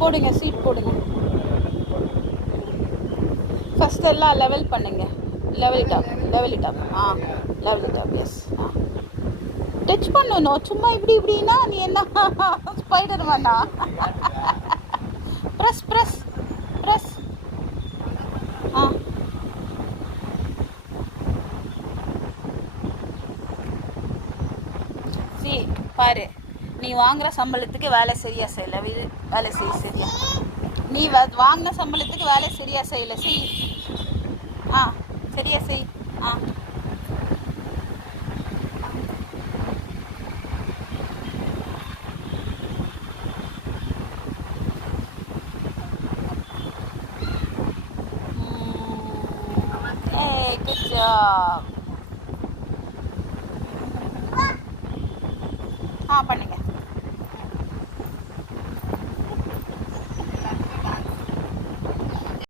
போடுங்க, சீட் போடுங்க. ஃபர்ஸ்ட் எல்லாம் லெவல் பண்ணுங்க. Level it up, level it up. Level it up. Yes. Touch பண்ணணும். சும்மா இப்படி இப்படின்னா நீ என்ன ஸ்பைடர் மேனா? Press press press. ஆ சி பாரு, நீ வாங்குற சம்பளத்துக்கு வேலை சரியா செய்யல. வேலை செய்ய சரியா. நீ வாங்கின சம்பளத்துக்கு வேலை சரியா செய்யல. செய். சரியா செய். ஆ Hey, good job.